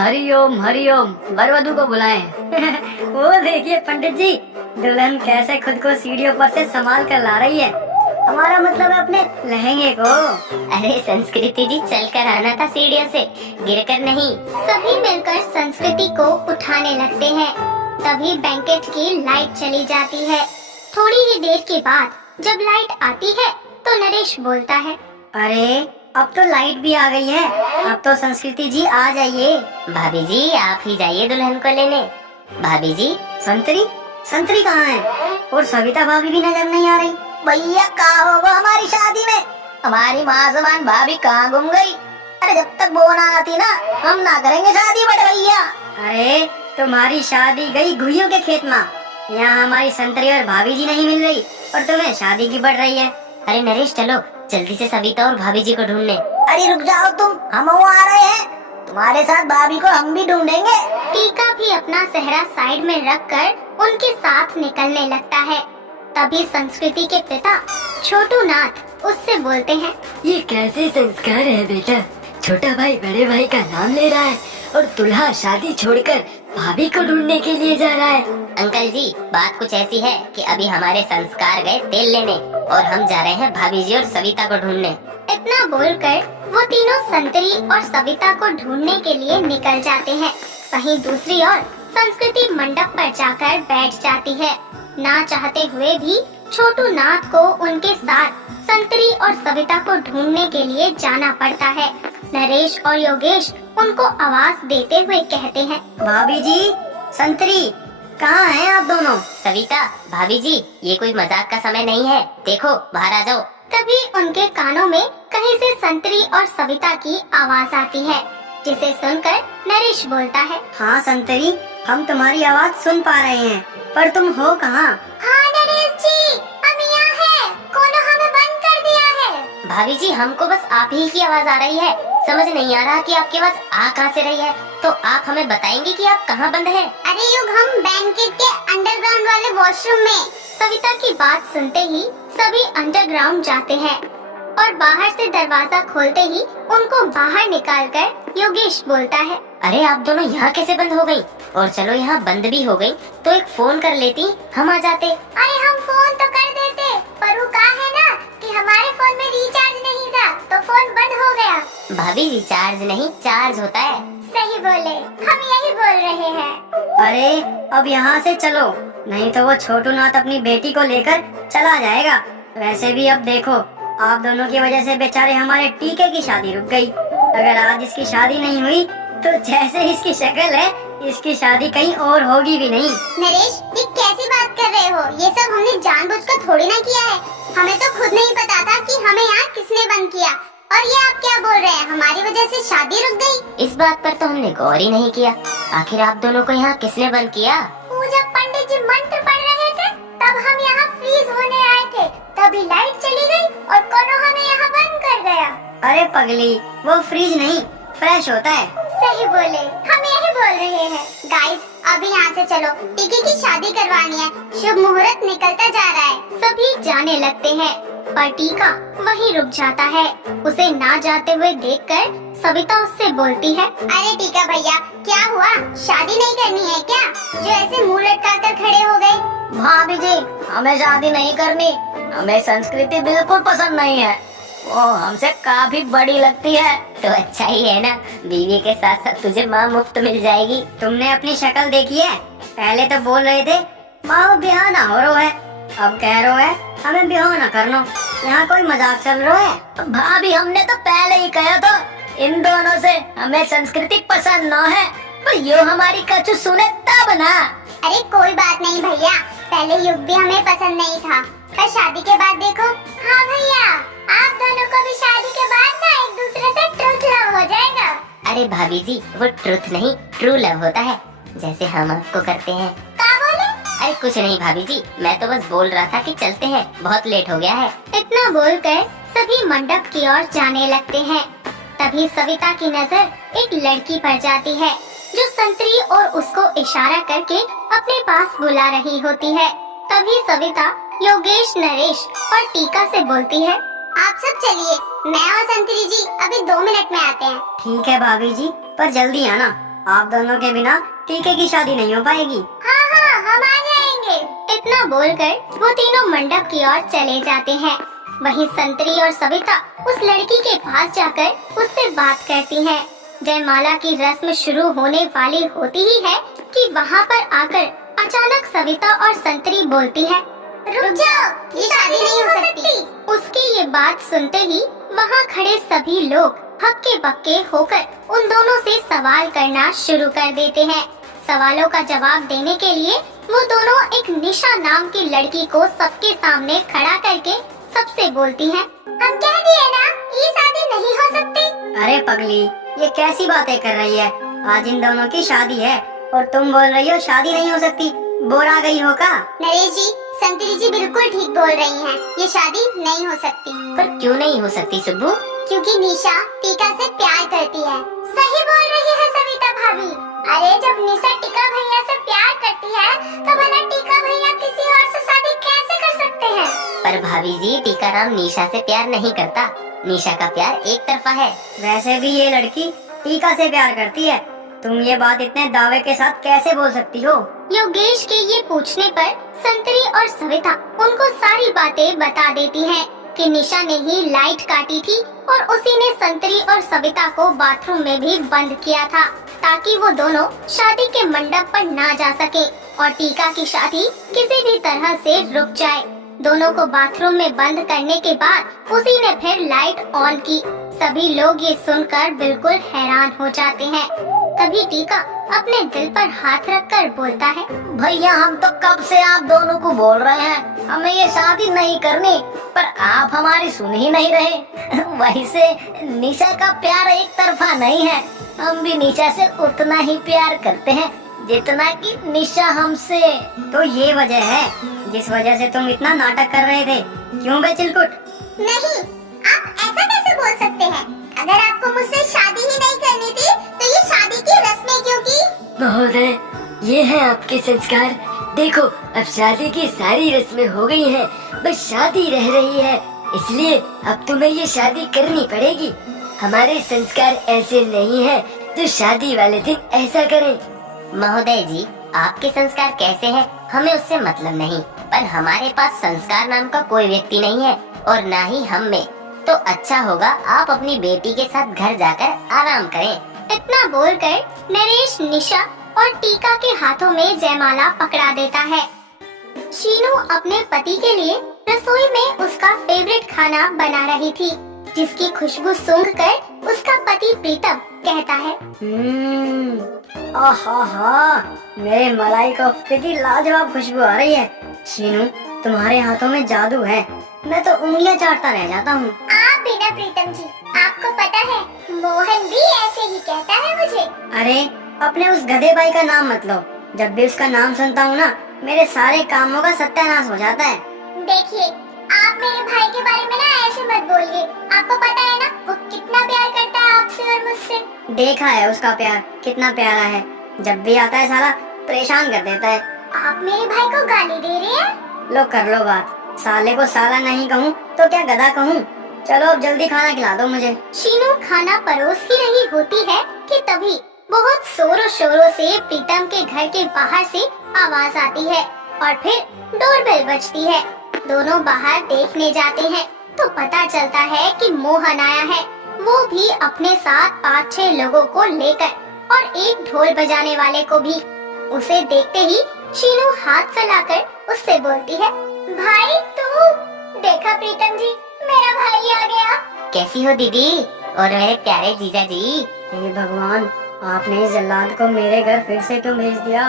हरिओम हरिओम, वर वधु को बुलाएं। वो देखिए पंडित जी, दुल्हन कैसे खुद को सीढ़ियों पर से संभाल कर ला रही है। हमारा मतलब है अपने लहंगे को। अरे संस्कृति जी, चलकर आना था सीढ़ियों से, गिरकर नहीं। सभी मिलकर संस्कृति को उठाने लगते हैं। तभी बैंकेट की लाइट चली जाती है। थोड़ी ही देर के बाद जब लाइट आती है तो नरेश बोलता है, अरे अब तो लाइट भी आ गई है, अब तो संस्कृति जी आ जाइए। भाभी जी आप ही जाइए दुल्हन को लेने। भाभी जी, संतरी संतरी कहाँ है? और सविता भाभी भी नजर नहीं आ रही। भैया कहाँ हो वो हमारी शादी में? हमारी माँ जबान भाभी कहाँ गुम गई? अरे जब तक वो ना आती ना, हम ना करेंगे शादी बड़े भैया। अरे तुम्हारी शादी गई घुइयों के खेत में, यहाँ हमारी संतरी और भाभी जी नहीं मिल रही और तुम्हें शादी की बढ़ रही है। अरे नरेश चलो जल्दी से सविता और भाभी जी को ढूंढने। अरे रुक जाओ तुम, हम आ रहे हैं। तुम्हारे साथ भाभी को हम भी ढूंढेंगे। टीका भी अपना सेहरा साइड में रखकर उनके साथ निकलने लगता है। तभी संस्कृति के पिता छोटू नाथ उससे बोलते हैं, ये कैसे संस्कार है बेटा? छोटा भाई बड़े भाई का नाम ले रहा है और दूल्हा शादी छोड़कर भाभी को ढूंढने के लिए जा रहा है। अंकल जी बात कुछ ऐसी है कि अभी हमारे संस्कार गए तेल लेने और हम जा रहे हैं भाभी जी और सविता को ढूंढने। इतना बोलकर वो तीनों संतरी और सविता को ढूंढने के लिए निकल जाते हैं। वहीं दूसरी ओर संस्कृति मंडप पर जाकर बैठ जाती है। ना चाहते हुए भी छोटू नाथ को उनके साथ संतरी और सविता को ढूंढने के लिए जाना पड़ता है। नरेश और योगेश उनको आवाज देते हुए कहते हैं, भाभी जी, संतरी कहाँ हैं आप दोनों? सविता, भाभी जी ये कोई मजाक का समय नहीं है, देखो बाहर आ जाओ। तभी उनके कानों में कहीं से संतरी और सविता की आवाज आती है, जिसे सुनकर नरेश बोलता है, हाँ संतरी, हम तुम्हारी आवाज सुन पा रहे हैं, पर तुम हो कहाँ? हाँ नरेश जी, हम यहाँ हैं, कोनो हमें बंद कर दिया है। भाभी जी हमको बस आप ही की आवाज आ रही है, समझ नहीं आ रहा कि आपकी आवाज आ कहाँ से रही है, तो आप हमें बताएंगे कि आप कहाँ बंद हैं? अरे युग, हम बैंकेट के अंडरग्राउंड वाले वॉशरूम में। सविता की बात सुनते ही सभी अंडरग्राउंड जाते हैं और बाहर से दरवाजा खोलते ही उनको बाहर निकालकर योगेश बोलता है, अरे आप दोनों यहाँ कैसे बंद हो गयी? और चलो यहाँ बंद भी हो गयी तो एक फोन कर लेती, हम आ जाते। अरे हम फोन तो कर देते, पर वो कहा है ना कि हमारे फोन में रिचार्ज नहीं था तो फोन बंद हो गया। भाभी रिचार्ज नहीं चार्ज होता है। सही बोले, हम यही बोल रहे हैं। अरे अब यहाँ से चलो, नहीं तो वो छोटू नाथ अपनी बेटी को लेकर चला जाएगा। वैसे भी अब देखो, आप दोनों की वजह से बेचारे हमारे टीके की शादी रुक गई। अगर आज इसकी शादी नहीं हुई तो जैसे इसकी शक्ल है, इसकी शादी कहीं और होगी भी नहीं। नरेश, ये कैसी बात कर रहे हो? ये सब हमने जानबूझकर थोड़ी ना किया है। हमें तो खुद नहीं पता था कि हमें यहाँ किसने बंद किया। और ये आप क्या बोल रहे हैं, हमारी वजह से शादी रुक गई? इस बात पर तो हमने गौर ही नहीं किया। आखिर आप दोनों को यहाँ किसने बंद किया? वो जब पंडित जी मंत्र पढ़ रहे थे तब हम यहाँ फ्रीज होने आए थे, तभी लाइट चली गई और कोनो हमें यहाँ बंद कर गया। अरे पगली, वो फ्रीज नहीं फ्रेश होता है। सही बोले, हम यही बोल रहे हैं। गाइस अभी यहाँ से चलो, टीके की शादी करवानी है, शुभ मुहूर्त निकलता जा रहा है। सभी जाने लगते हैं पर टीका वहीं रुक जाता है। उसे ना जाते हुए देखकर सविता उससे बोलती है, अरे टीका भैया, क्या हुआ? शादी नहीं करनी है क्या, जो ऐसे मुंह लटका कर खड़े हो गए? भाभी जी, हमें शादी नहीं करनी, हमें संस्कृति बिल्कुल पसंद नहीं है, वो हमसे काफी बड़ी लगती है। तो अच्छा ही है ना, बीवी के साथ साथ तुझे माँ मुफ्त मिल जाएगी। तुमने अपनी शक्ल देखी है? पहले तो बोल रहे थे माँ ब्याह ना हो रो है, अब कह रो है हमें ब्याह ना करनो। यहाँ कोई मजाक चल रहा है? भाभी हमने तो पहले ही कहा था इन दोनों से हमें संस्कृति पसंद न है, पर यो हमारी कचू सुने तब ना। अरे कोई बात नहीं भैया, पहले युग भी हमें पसंद नहीं था, पर शादी के बाद देखो। हाँ भैया, आप दोनों को भी शादी के बाद ना एक दूसरे से ट्रूथ लव हो जाएगा। अरे भाभी जी, वो ट्रूथ नहीं ट्रू लव होता है, जैसे हम आपको करते हैं। क्या बोले? अरे कुछ नहीं भाभी जी, मैं तो बस बोल रहा था कि चलते हैं, बहुत लेट हो गया है। इतना बोलकर सभी मंडप की ओर जाने लगते हैं। तभी सविता की नजर एक लड़की पर जाती है, जो संतरी और उसको इशारा करके अपने पास बुला रही होती है। तभी सविता योगेश, नरेश और टीका से बोलती है, आप सब चलिए, मैं और संतरी जी अभी 2 मिनट में आते हैं। ठीक है भाभी जी, पर जल्दी आना, आप दोनों के बिना टीके की शादी नहीं हो पाएगी। हाँ हाँ, हम आ जाएंगे। इतना बोलकर वो तीनों मंडप की ओर चले जाते हैं। वहीं संतरी और सविता उस लड़की के पास जाकर उससे बात करती हैं। जयमाला की रस्म शुरू होने वाली होती ही है कि वहाँ पर आकर अचानक सविता और संतरी बोलती है, रुक जाओ, ये शादी नहीं हो सकती। उसकी ये बात सुनते ही वहाँ खड़े सभी लोग हक्के बक्के होकर उन दोनों से सवाल करना शुरू कर देते हैं। सवालों का जवाब देने के लिए वो दोनों एक निशा नाम की लड़की को सबके सामने खड़ा करके सबसे बोलती हैं। हम कह दिए ना, ये शादी नहीं हो सकती। अरे पगली, ये कैसी बातें कर रही है? आज इन दोनों की शादी है और तुम बोल रही हो शादी नहीं हो सकती। बोर आ गई हो का? नरेश जी, संतरी जी बिल्कुल ठीक बोल रही हैं। ये शादी नहीं हो सकती। पर क्यों नहीं हो सकती सुब्बू? क्योंकि निशा टीका से प्यार करती है। सही बोल रही है सविता भाभी। अरे जब निशा टीका भैया से प्यार करती है तो भला टीका भैया किसी और से शादी कैसे कर सकते हैं? पर भाभी जी, टीकाराम निशा से प्यार नहीं करता। निशा का प्यार एक तरफा है। वैसे भी ये लड़की टीका से प्यार करती है। तुम ये बात इतने दावे के साथ कैसे बोल सकती हो? योगेश के ये पूछने पर संतरी और सविता उनको सारी बातें बता देती हैं कि निशा ने ही लाइट काटी थी और उसी ने संतरी और सविता को बाथरूम में भी बंद किया था ताकि वो दोनों शादी के मंडप पर ना जा सके और टीका की शादी किसी भी तरह से रुक जाए। दोनों को बाथरूम में बंद करने के बाद उसी ने फिर लाइट ऑन की। सभी लोग ये सुनकर बिल्कुल हैरान हो जाते हैं। तभी टीका अपने दिल पर हाथ रखकर बोलता है, भैया हम तो कब से आप दोनों को बोल रहे हैं हमें ये शादी नहीं करनी, पर आप हमारी सुन ही नहीं रहे। वैसे निशा का प्यार एक तरफा नहीं है। हम भी निशा से उतना ही प्यार करते हैं जितना कि निशा हमसे। तो ये वजह है जिस वजह से तुम इतना नाटक कर रहे थे, क्यों बे चिलकुट? नहीं, आप ऐसा कैसे बोल सकते हैं? अगर आपको मुझसे शादी ही नहीं करनी थी तो ये शादी की रस्में क्यों की? महोदय, ये है आपके संस्कार। देखो, अब शादी की सारी रस्में हो गई हैं, बस शादी रह रही है, इसलिए अब तुम्हें ये शादी करनी पड़ेगी। हमारे संस्कार ऐसे नहीं है जो शादी वाले दिन ऐसा करें। महोदय जी, आपके संस्कार कैसे हैं हमें उससे मतलब नहीं, पर हमारे पास संस्कार नाम का कोई व्यक्ति नहीं है और ना ही हम में। तो अच्छा होगा आप अपनी बेटी के साथ घर जाकर आराम करें। इतना बोलकर नरेश निशा और टीका के हाथों में जयमाला पकड़ा देता है। शीनू अपने पति के लिए रसोई में उसका फेवरेट खाना बना रही थी, जिसकी खुशबू सूंघकर उसका पति प्रीतम कहता है, आहा, मेरे मलाई कोफ्ते की लाजवाब खुशबू आ रही है। शीनू, तुम्हारे हाथों में जादू है, मैं तो उंगलियां चाटता रह जाता हूँ। आप भी ना प्रीतम जी, आपको पता है मोहन भी ऐसे ही कहता है मुझे। अरे अपने उस गधे भाई का नाम मत लो, जब भी उसका नाम सुनता हूँ ना मेरे सारे कामों का सत्यानाश हो जाता है। देखिए, आप मेरे भाई के बारे में ना ऐसे मत बोलिए। आपको पता है ना वो कितना प्यार करता है आपसे और मुझसे। देखा है उसका प्यार कितना प्यारा है, जब भी आता है साला परेशान कर देता है। आप मेरे भाई को गाली दे रहे हैं? लो कर लो बात, साले को साला नहीं कहूँ तो क्या गधा कहूँ। चलो अब जल्दी खाना खिला दो मुझे। शीनू खाना परोस ही रही होती है कि तभी बहुत जोरों शोरों से प्रीतम के घर के बाहर से आवाज आती है और फिर डोरबेल बजती है। दोनों बाहर देखने जाते हैं तो पता चलता है कि मोहन आया है, वो भी अपने साथ 5-6 लोगों को लेकर और एक ढोल बजाने वाले को भी। उसे देखते ही शीनू हाथ फैलाकर उससे बोलती है, भाई तू देखा प्रीतम जी, मेरा भाई आ गया। कैसी हो दीदी और मेरे प्यारे जीजा जी? हे भगवान, आपने इस जल्लाद को मेरे घर फिर से क्यों भेज दिया?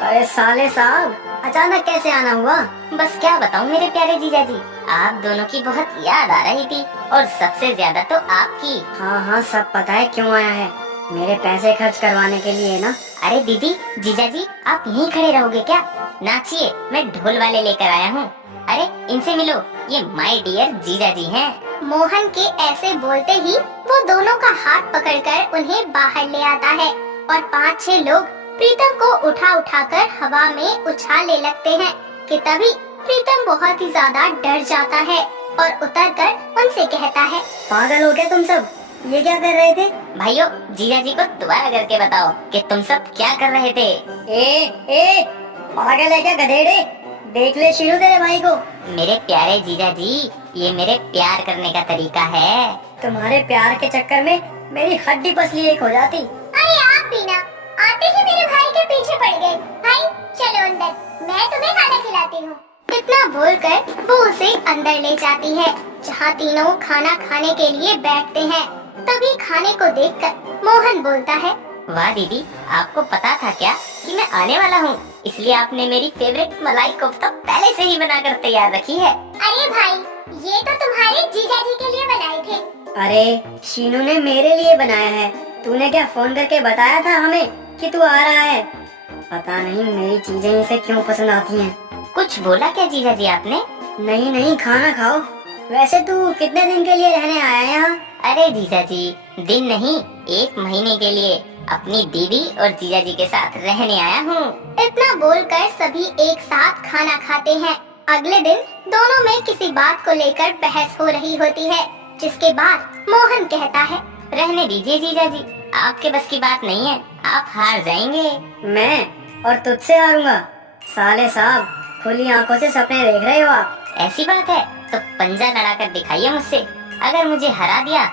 अरे साले साहब, अचानक कैसे आना हुआ? बस क्या बताऊं मेरे प्यारे जीजा जी, आप दोनों की बहुत याद आ रही थी और सबसे ज्यादा तो आपकी। हाँ सब पता है क्यों आया है, मेरे पैसे खर्च करवाने के लिए ना। अरे दीदी, जीजा जी आप यहीं खड़े रहोगे क्या? नाचिए, मैं ढोल वाले लेकर आया हूँ। अरे इनसे मिलो, ये माय डियर जीजा जी हैं। मोहन के ऐसे बोलते ही वो दोनों का हाथ पकड़कर उन्हें बाहर ले आता है और 5-6 लोग प्रीतम को उठा कर हवा में उछालने लगते हैं कि तभी प्रीतम बहुत ही ज्यादा डर जाता है और उतरकर उनसे कहता है, पागल हो गए तुम सब? ये क्या कर रहे थे? भाइयों, जीजा जी को दोबारा करके बताओ कि तुम सब क्या कर रहे थे। ए पागल है क्या गधेड़े? देख ले शीनू तेरे भाई को। मेरे प्यारे जीजा जी, ये मेरे प्यार करने का तरीका है। तुम्हारे प्यार के चक्कर में मेरी हड्डी पसली एक हो जाती। अरे आप भी ना आते ही मेरे भाई के पीछे पड़ गए। भाई चलो अंदर, मैं तुम्हें खाना खिलाती हूँ। इतना बोलकर वो उसे अंदर ले जाती है, जहाँ तीनों खाना खाने के लिए बैठते हैं। तभी खाने को देखकर मोहन बोलता है, वाह दीदी, आपको पता था क्या कि मैं आने वाला हूँ? इसलिए आपने मेरी फेवरेट मलाई कोफ्ता पहले से ही बनाकर तैयार रखी है। अरे भाई, ये तो तुम्हारे जीजा जी के लिए बनाए थे। अरे शीनू ने मेरे लिए बनाया है। तूने क्या फोन करके बताया था हमें कि तू आ रहा है? पता नहीं मेरी चीजें इसे क्यों पसंद आती हैं। कुछ बोला क्या जीजा जी आपने? नहीं खाना खाओ। वैसे तू कितने दिन के लिए रहने आया है यहाँ? अरे जीजा जी, दिन नहीं 1 महीने के लिए अपनी दीदी और जीजा जी के साथ रहने आया हूँ। इतना बोलकर सभी एक साथ खाना खाते हैं। अगले दिन दोनों में किसी बात को लेकर बहस हो रही होती है, जिसके बाद मोहन कहता है, रहने दीजिए जीजा जी, आपके बस की बात नहीं है, आप हार जाएंगे। मैं और तुझसे हारूंगा? साले साहब, खुली आंखों से सपने देख रहे हो आप। ऐसी बात है तो पंजा लड़ाकर दिखाइए मुझसे। अगर मुझे हरा दिया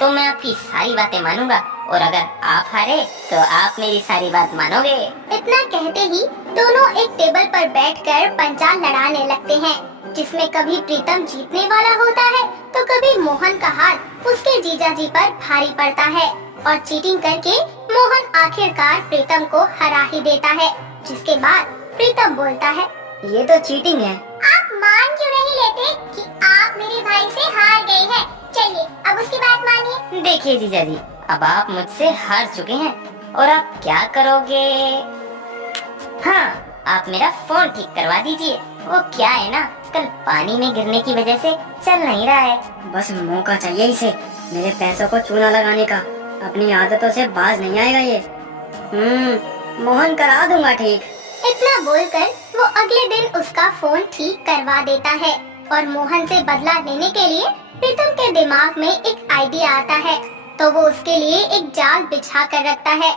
तो मैं आपकी सारी बातें मानूंगा, और अगर आप हारे तो आप मेरी सारी बात मानोगे। इतना कहते ही दोनों एक टेबल पर बैठकर पंचा लड़ाने लगते हैं, जिसमें कभी प्रीतम जीतने वाला होता है तो कभी मोहन का हाथ उसके जीजा जी पर भारी पड़ता है, और चीटिंग करके मोहन आखिरकार प्रीतम को हरा ही देता है। जिसके बाद प्रीतम बोलता है, ये तो चीटिंग है। आप मान क्यों नहीं लेते कि आप मेरे भाई से हार गए हैं? चलिए अब उसकी बात मानिए। देखिए जीजा जी, अब आप मुझसे हार चुके हैं और आप क्या करोगे? हाँ, आप मेरा फोन ठीक करवा दीजिए। वो क्या है ना, कल पानी में गिरने की वजह से चल नहीं रहा है। बस मौका चाहिए इसे मेरे पैसों को चूना लगाने का। अपनी आदतों से बाज नहीं आएगा ये। मोहन करा दूंगा ठीक। इतना बोलकर वो अगले दिन उसका फोन ठीक करवा देता है, और मोहन से बदला लेने के लिए प्रीतम के दिमाग में एक आइडिया आता है, तो वो उसके लिए एक जाल बिछा कर रखता है।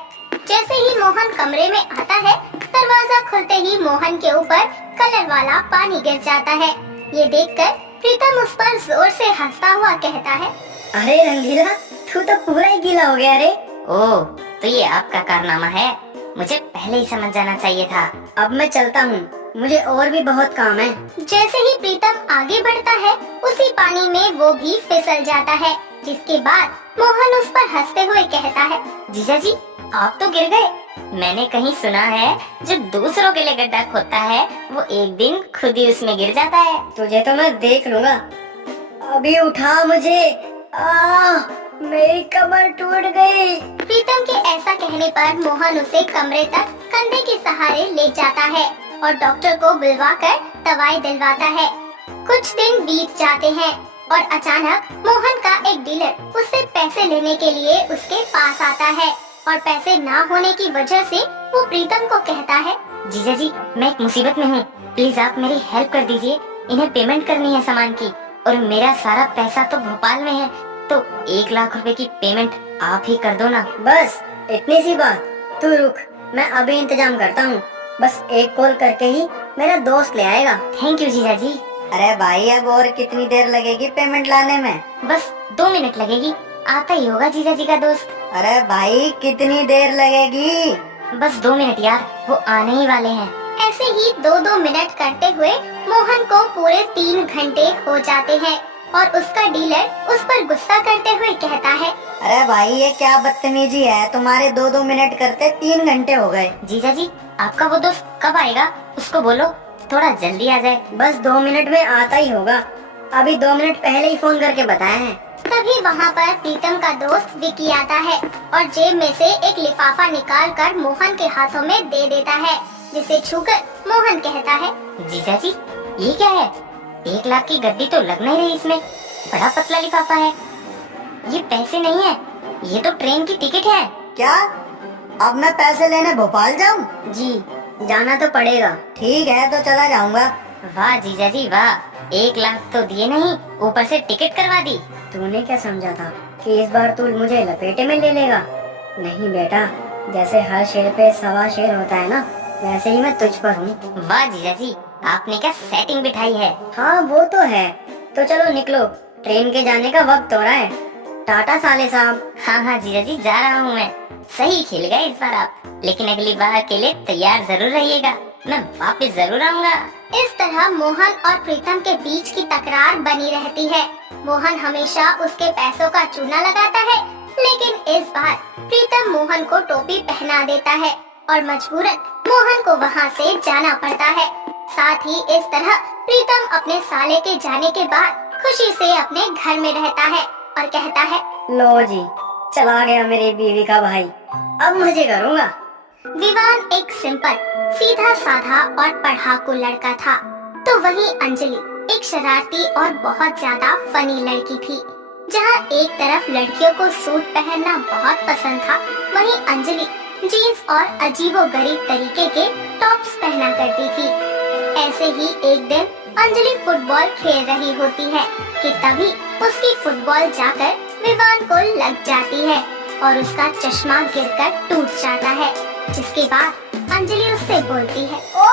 जैसे ही मोहन कमरे में आता है, दरवाजा खुलते ही मोहन के ऊपर कलर वाला पानी गिर जाता है। ये देखकर प्रीतम उस पर जोर से हंसता हुआ कहता है, अरे रंगीला, तू तो पूरा ही गीला हो गया रे। ओह, तो ये आपका कारनामा है। मुझे पहले ही समझ जाना चाहिए था। अब मैं चलता हूँ, मुझे और भी बहुत काम है। जैसे ही प्रीतम आगे बढ़ता है, उसी पानी में वो भी फिसल जाता है। जिसके बाद मोहन उस पर हंसते हुए कहता है, जीजा जी, आप तो गिर गए। मैंने कहीं सुना है जो दूसरों के लिए गड्ढा खोदता है वो एक दिन खुद ही उसमें गिर जाता है। तुझे तो मैं देख लूंगा। अभी उठा मुझे। मेरी कमर टूट गई। प्रीतम के ऐसा कहने पर मोहन उसे कमरे तक कंधे के सहारे ले जाता है और डॉक्टर को बुलवाकर दवाई दिलवाता है। कुछ दिन बीत जाते हैं और अचानक मोहन का एक डीलर उससे पैसे लेने के लिए उसके पास आता है, और पैसे ना होने की वजह से वो प्रीतम को कहता है, जीजा जी, मैं एक मुसीबत में हूँ, प्लीज आप मेरी हेल्प कर दीजिए। इन्हें पेमेंट करनी है सामान की, और मेरा सारा पैसा तो भोपाल में है, तो 1 लाख रुपए की पेमेंट आप ही कर दो ना। बस इतनी सी बात? तू रुक, मैं अभी इंतजाम करता हूँ। बस एक कॉल करके ही मेरा दोस्त ले आएगा। थैंक यू जीजा जी। अरे भाई, अब और कितनी देर लगेगी पेमेंट लाने में? बस 2 मिनट लगेगी, आता ही होगा जीजा जी का दोस्त। अरे भाई, कितनी देर लगेगी? बस 2 मिनट यार, वो आने ही वाले हैं। ऐसे ही 2-2 मिनट करते हुए मोहन को पूरे 3 घंटे हो जाते हैं, और उसका डीलर उस पर गुस्सा करते हुए कहता है, अरे भाई, ये क्या बदतमीजी है? तुम्हारे 2-2 मिनट करते 3 घंटे हो गए। जीजा जी, आपका वो दोस्त कब आएगा? उसको बोलो थोड़ा जल्दी आ जाए। बस 2 मिनट में आता ही होगा। अभी 2 मिनट पहले ही फोन करके बताया है। तभी वहाँ पर प्रीतम का दोस्त विकी आता है और जेब में से एक लिफाफा निकालकर मोहन के हाथों में दे देता है, जिसे छूकर मोहन कहता है, जीजा जी, ये क्या है? 1 लाख की गड्डी तो लग नहीं रही इसमें, बड़ा पतला लिफाफा है। ये पैसे नहीं है, ये तो ट्रेन की टिकट है। क्या? अब मैं पैसे लेने भोपाल जाऊं? जी, जाना तो पड़ेगा। ठीक है, तो चला जाऊंगा। वाह जीजा जी वाह, 1 लाख तो दिए नहीं, ऊपर से टिकट करवा दी। तूने क्या समझा था कि इस बार तू मुझे लपेटे में ले लेगा? नहीं बेटा, जैसे हर शेर पे सवा शेर होता है ना, वैसे ही मैं तुझ पर हूँ। वाह जीजा जी, आपने क्या सेटिंग बिठाई है। हाँ वो तो है। तो चलो निकलो, ट्रेन के जाने का वक्त हो रहा है। टाटा साले साहब। हाँ हाँ जीजा जी, जा रहा हूँ मैं। सही खेल गए इस बार आप, लेकिन अगली बार के लिए तैयार जरूर रहिएगा, मैं वापस जरूर आऊँगा। इस तरह मोहन और प्रीतम के बीच की तकरार बनी रहती है। मोहन हमेशा उसके पैसों का चूना लगाता है, लेकिन इस बार प्रीतम मोहन को टोपी पहना देता है और मजबूरन मोहन को वहाँ से जाना पड़ता है। साथ ही इस तरह प्रीतम अपने साले के जाने के बाद खुशी से अपने घर में रहता है और कहता है, लो जी, चला गया मेरी बीवी का भाई, अब मजे करूँगा। विवान एक सिंपल, सीधा साधा और पढ़ाकू लड़का था, तो वहीं अंजलि एक शरारती और बहुत ज्यादा फनी लड़की थी। जहाँ एक तरफ लड़कियों को सूट पहनना बहुत पसंद था, वहीं अंजलि जीन्स और अजीबोगरीब तरीके के टॉप्स पहना करती थी। ऐसे ही एक दिन अंजलि फुटबॉल खेल रही होती है कि तभी उसकी फुटबॉल जाकर विवान को लग जाती है और उसका चश्मा गिरकर टूट जाता है। जिसके बाद अंजलि उससे बोलती है, ओ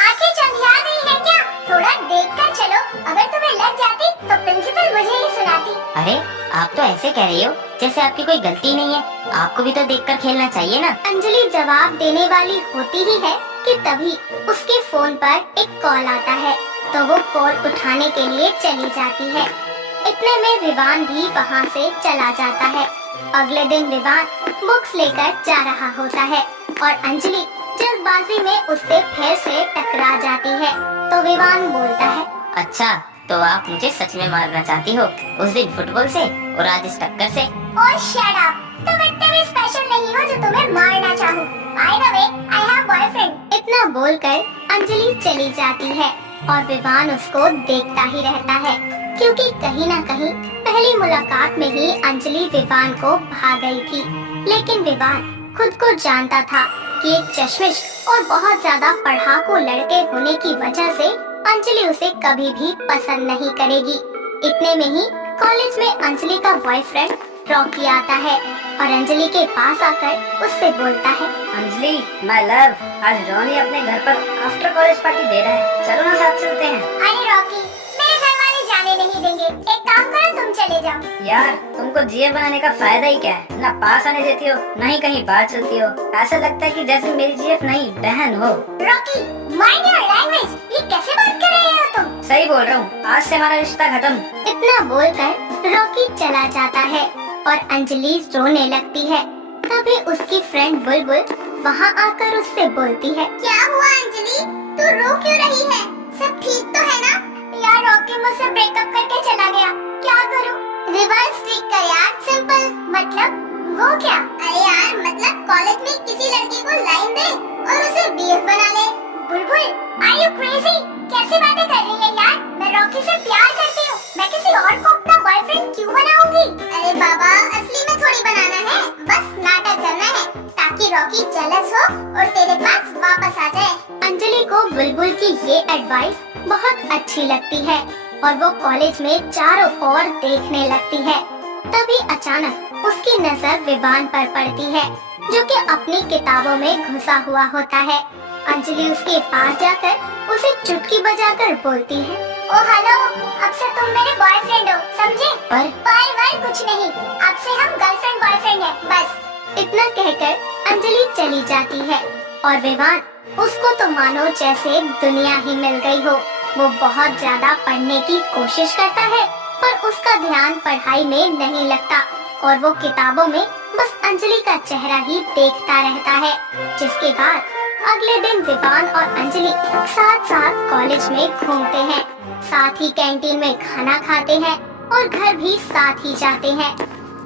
आंखें चंधिया गई है क्या? थोड़ा देखकर चलो, अगर तुम्हें लग जाती तो प्रिंसिपल मुझे ही सुनाती। अरे आप तो ऐसे कह रही हो जैसे आपकी कोई गलती नहीं है, आपको भी तो देखकर खेलना चाहिए ना। अंजलि जवाब देने वाली होती ही है कि तभी उसके फोन पर एक कॉल आता है, तो वो कॉल उठाने के लिए चली जाती है। इतने में विवान भी वहाँ से चला जाता है। अगले दिन विवान बुक्स लेकर जा रहा होता है और अंजलि जल्दबाजी में उससे फिर से टकरा जाती है। तो विवान बोलता है, अच्छा तो आप मुझे सच में मारना चाहती हो, उस दिन फुटबॉल से और आज इस टक्कर से। ओह शट अप, तुम इतने भी स्पेशल नहीं हो जो तुम्हें मारना चाहूं। By the way, I have boyfriend. इतना बोलकर अंजलि चली जाती है और विवान उसको देखता ही रहता है, क्योंकि कहीं न कहीं पहली मुलाकात में ही अंजलि विवान को भा गई थी। लेकिन विवान खुद को जानता था कि एक चश्मिश और बहुत ज्यादा पढ़ाकू लड़के होने की वजह से अंजलि उसे कभी भी पसंद नहीं करेगी। इतने में ही कॉलेज में अंजलि का बॉयफ्रेंड रॉकी आता है और अंजलि के पास आकर उससे बोलता है, अंजलि माय लव, आज रॉनी अपने घर पर आफ्टर कॉलेज पार्टी दे रहा है, चलो ना साथ चलते हैं। अरे रॉकी, मेरे घर वाले जाने नहीं देंगे, एक काम करो तुम चले जाओ। यार तुमको जीएफ बनाने का फायदा ही क्या है? ना पास आने देती हो, ना ही कहीं बाहर चलती हो। ऐसा लगता है कि जैसे मेरी जीएफ नहीं बहन हो। रॉकी, माइंड योर लैंग्वेज, ये कैसे बात कर रहे हो तुम? सही बोल रहा हूँ, आज से हमारा रिश्ता खत्म। इतना बोलकर रॉकी चला जाता है और अंजलि रोने लगती है। तभी उसकी फ्रेंड बुलबुल वहाँ आकर उससे बोलती है, क्या हुआ अंजलि, तू रो क्यों रही है? सब ठीक तो है ना? यार रॉकी मुझसे ब्रेकअप करके चला गया, क्या करूँ? रिवर्स ट्रिक कर यार, सिंपल। मतलब वो क्या? अरे यार मतलब कॉलेज में किसी लड़की को लाइन दे और उसे बीएफ बना ले। बुलबुल, आर यू क्रेजी? कैसी बातें कर रही है यार? मैं रॉकी से प्यार करती हूँ, मैं किसी और को अपना बॉयफ्रेंड क्यों बनाऊंगी? अरे बाबा, असली में थोड़ी बनाना है, बस नाटक करना है ताकि रॉकी जेलस हो और तेरे पास वापस आ जाए। अंजलि को बुलबुल की ये एडवाइस बहुत अच्छी लगती है और वो कॉलेज में चारों ओर देखने लगती है। तभी अचानक उसकी नजर विवान पर पड़ती है, जो कि अपनी किताबों में घुसा हुआ होता है। अंजलि उसके पास जाकर उसे चुटकी बजाकर बोलती है, ओ हेलो, अब से तुम मेरे बॉयफ्रेंड हो, समझे? पर कुछ नहीं, अब से हम गर्लफ्रेंड बॉयफ्रेंड हैं, बस। इतना कहकर अंजलि चली जाती है और विवान उसको तो मानो जैसे दुनिया ही मिल गई हो। वो बहुत ज्यादा पढ़ने की कोशिश करता है, पर उसका ध्यान पढ़ाई में नहीं लगता और वो किताबों में बस अंजलि का चेहरा ही देखता रहता है। जिसके बाद अगले दिन विवान और अंजलि साथ साथ कॉलेज में घूमते हैं, साथ ही कैंटीन में खाना खाते हैं और घर भी साथ ही जाते हैं।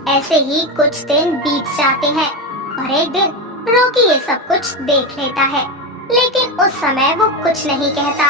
ऐसे ही कुछ दिन बीत जाते हैं और एक दिन रॉकी ये सब कुछ देख लेता है, लेकिन उस समय वो कुछ नहीं कहता।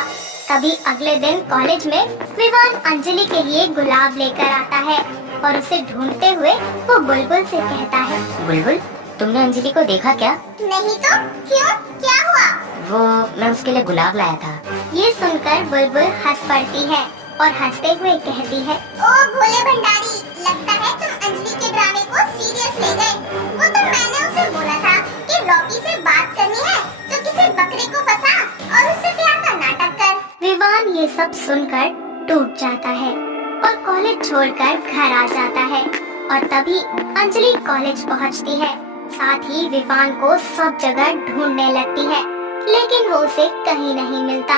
तभी अगले दिन कॉलेज में विवान अंजलि के लिए गुलाब लेकर आता है और उसे ढूंढते हुए वो बुलबुल से कहता है, बुलबुल, तुमने अंजलि को देखा क्या? नहीं तो क्यों, क्या हुआ? वो मैं उसके लिए गुलाब लाया था। ये सुनकर बुलबुल हंस पड़ती है और हंसते हुए कहती है, ओ भोले भंडारी, लगता है तुम अंजलि के ड्रामे को सीरियस ले गए। वो तो मैंने उसे बोला था कि रॉकी से बात करनी है तो किसी बकरे को फंसा और उससे प्यार का नाटक कर। विवान ये सब सुनकर टूट जाता है और कॉलेज छोड़कर घर आ जाता है। और तभी अंजलि कॉलेज पहुंचती है। साथ ही विवान को सब जगह ढूंढने लगती है, लेकिन वो उसे कहीं नहीं मिलता।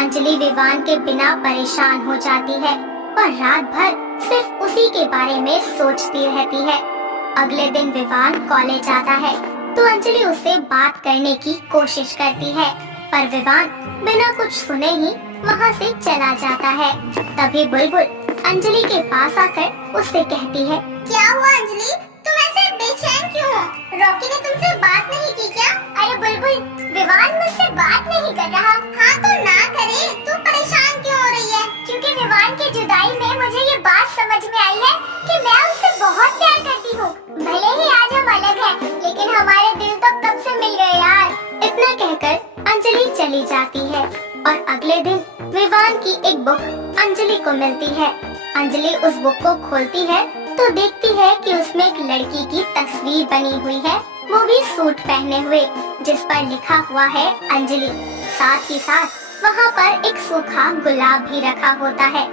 अंजलि विवान के बिना परेशान हो जाती है और रात भर सिर्फ उसी के बारे में सोचती रहती है। अगले दिन विवान कॉलेज आता है तो अंजलि उससे बात करने की कोशिश करती है, पर विवान बिना कुछ सुने ही वहाँ से चला जाता है। तभी बुलबुल अंजलि के पास आकर उससे कहती है, क्या हुआ अंजलि, तुम ऐसे बेचैन क्यों हो? रॉकी ने तुमसे बात नहीं की क्या? अरे बुलबुल, विवान मुझसे बात नहीं कर रहा। हाँ तो ना करे, तू परेशान क्यों हो रही है? क्योंकि विवान की जुदाई में मुझे ये बात समझ में आई है कि मैं उससे बहुत प्यार करती हूँ। भले ही आज हम अलग हैं, लेकिन हमारे दिल तो कब से मिल गए यार। इतना कहकर अंजलि चली जाती है और अगले दिन विवान की एक बुक अंजलि को मिलती है। अंजलि उस बुक को खोलती है तो देखती है कि उसमें एक लड़की की तस्वीर बनी हुई है, वो भी सूट पहने हुए, जिस पर लिखा हुआ है अंजलि। साथ ही साथ वहाँ पर एक सूखा गुलाब भी रखा होता है।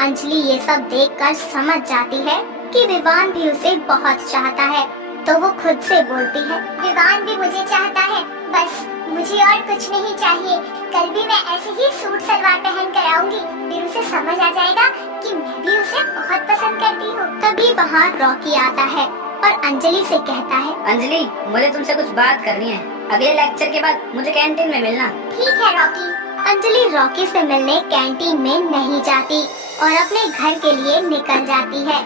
अंजलि ये सब देखकर समझ जाती है कि विवान भी उसे बहुत चाहता है, तो वो खुद से बोलती है, विवान भी मुझे चाहता है, बस मुझे और कुछ नहीं चाहिए। कल भी मैं ऐसे ही सूट सलवार पहन कर आऊंगी, फिर उसे समझ आ जाएगा कि मैं भी उसे बहुत पसंद करती हूँ। तभी वहाँ रॉकी आता है और अंजलि से कहता है, अंजलि, मुझे तुमसे कुछ बात करनी है। अगले लेक्चर के बाद मुझे कैंटीन में मिलना। ठीक है रॉकी। अंजलि रॉकी से मिलने कैंटीन में नहीं जाती और अपने घर के लिए निकल जाती है,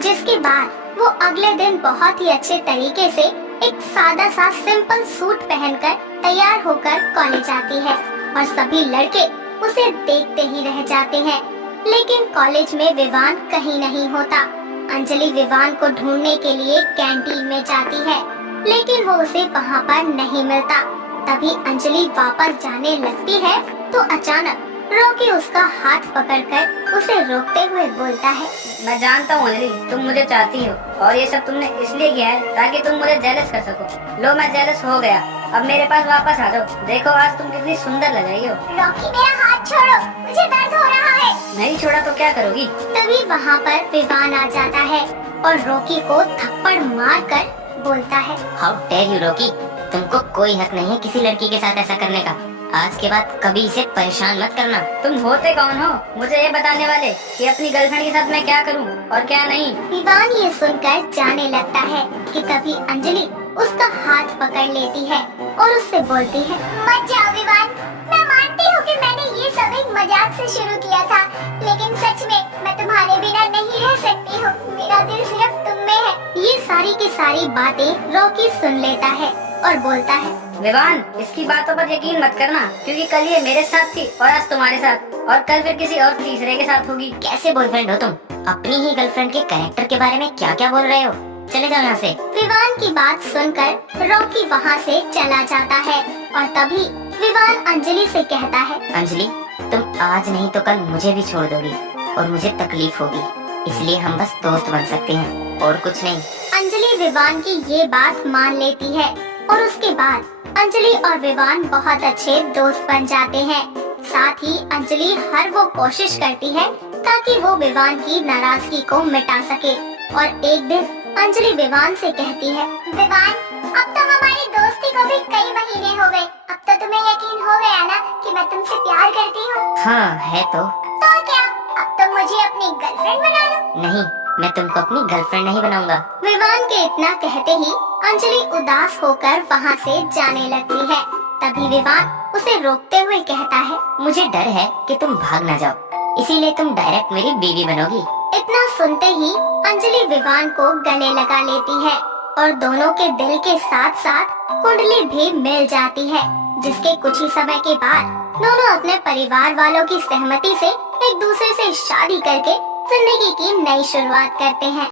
जिसके बाद वो अगले दिन बहुत ही अच्छे तरीके से एक सादा सा सिंपल सूट पहनकर तैयार होकर कॉलेज आती है और सभी लड़के उसे देखते ही रह जाते हैं। लेकिन कॉलेज में विवान कहीं नहीं होता। अंजलि विवान को ढूंढने के लिए कैंटीन में जाती है, लेकिन वो उसे वहाँ पर नहीं मिलता। तभी अंजलि वापस जाने लगती है तो अचानक रॉकी उसका हाथ पकड़कर उसे रोकते हुए बोलता है, मैं जानता हूँ अंजलि, तुम मुझे चाहती हो और ये सब तुमने इसलिए किया है ताकि तुम मुझे जेलस कर सको। लो, मैं जेलस हो गया, अब मेरे पास वापस आ जाओ। देखो आज तुम कितनी सुंदर लग रही हो। रॉकी मेरा हाथ छोड़ो, मुझे दर्द हो रहा है। नहीं छोड़ा तो क्या करोगी? तभी वहाँ पर विवान आ जाता है और रॉकी को थप्पड़ मार कर बोलता है, हाउ डेयर यू रॉकी, तुमको कोई हक नहीं है किसी लड़की के साथ ऐसा करने का। आज के बाद कभी इसे परेशान मत करना। तुम होते कौन हो मुझे ये बताने वाले कि अपनी गर्लफ्रेंड के साथ मैं क्या करूं और क्या नहीं? विवान ये सुनकर जाने लगता है कि तभी अंजलि उसका हाथ पकड़ लेती है और उससे बोलती है, मत जाओ विवान, मैं मानती हूँ कि मैंने ये सब एक मजाक से शुरू किया था, लेकिन सच में मैं तुम्हारे बिना नहीं रह सकती हूँ। मेरा दिल सिर्फ तुम में है। ये सारी की सारी बातें रॉकी सुन लेता है और बोलता है, विवान, इसकी बातों पर यकीन मत करना, क्योंकि कल ये मेरे साथ थी और आज तुम्हारे साथ और कल फिर किसी और तीसरे के साथ होगी। कैसे बॉयफ्रेंड हो तुम? अपनी ही गर्लफ्रेंड के कैरेक्टर के बारे में क्या क्या बोल रहे हो? चले जाओ यहाँ से। विवान की बात सुनकर रॉकी वहाँ से चला जाता है और तभी विवान अंजलि से कहता है, अंजलि, तुम आज नहीं तो कल मुझे भी छोड़ दोगी और मुझे तकलीफ होगी, इसलिए हम बस दोस्त बन सकते हैं और कुछ नहीं। अंजलि विवान की ये बात मान लेती है और उसके बाद अंजलि और विवान बहुत अच्छे दोस्त बन जाते हैं। साथ ही अंजलि हर वो कोशिश करती है ताकि वो विवान की नाराजगी को मिटा सके। और एक दिन अंजलि विवान से कहती है, विवान, अब तो हमारी दोस्ती को भी कई महीने हो गए। अब तो तुम्हें यकीन हो गया ना कि मैं तुमसे प्यार करती हूँ? हाँ है तो क्या अब तुम मुझे अपनी गर्लफ्रेंड बना लो? नहीं, मैं तुमको अपनी गर्लफ्रेंड नहीं बनाऊंगा। विवान के इतना कहते ही अंजलि उदास होकर वहाँ से जाने लगती है। तभी विवान उसे रोकते हुए कहता है, मुझे डर है कि तुम भाग ना जाओ, इसीलिए तुम डायरेक्ट मेरी बीवी बनोगी। इतना सुनते ही अंजलि विवान को गले लगा लेती है और दोनों के दिल के साथ साथ कुंडली भी मिल जाती है, जिसके कुछ ही समय के बाद दोनों अपने परिवार वालों की सहमति से एक दूसरे से शादी करके जिंदगी की नई शुरुआत करते हैं।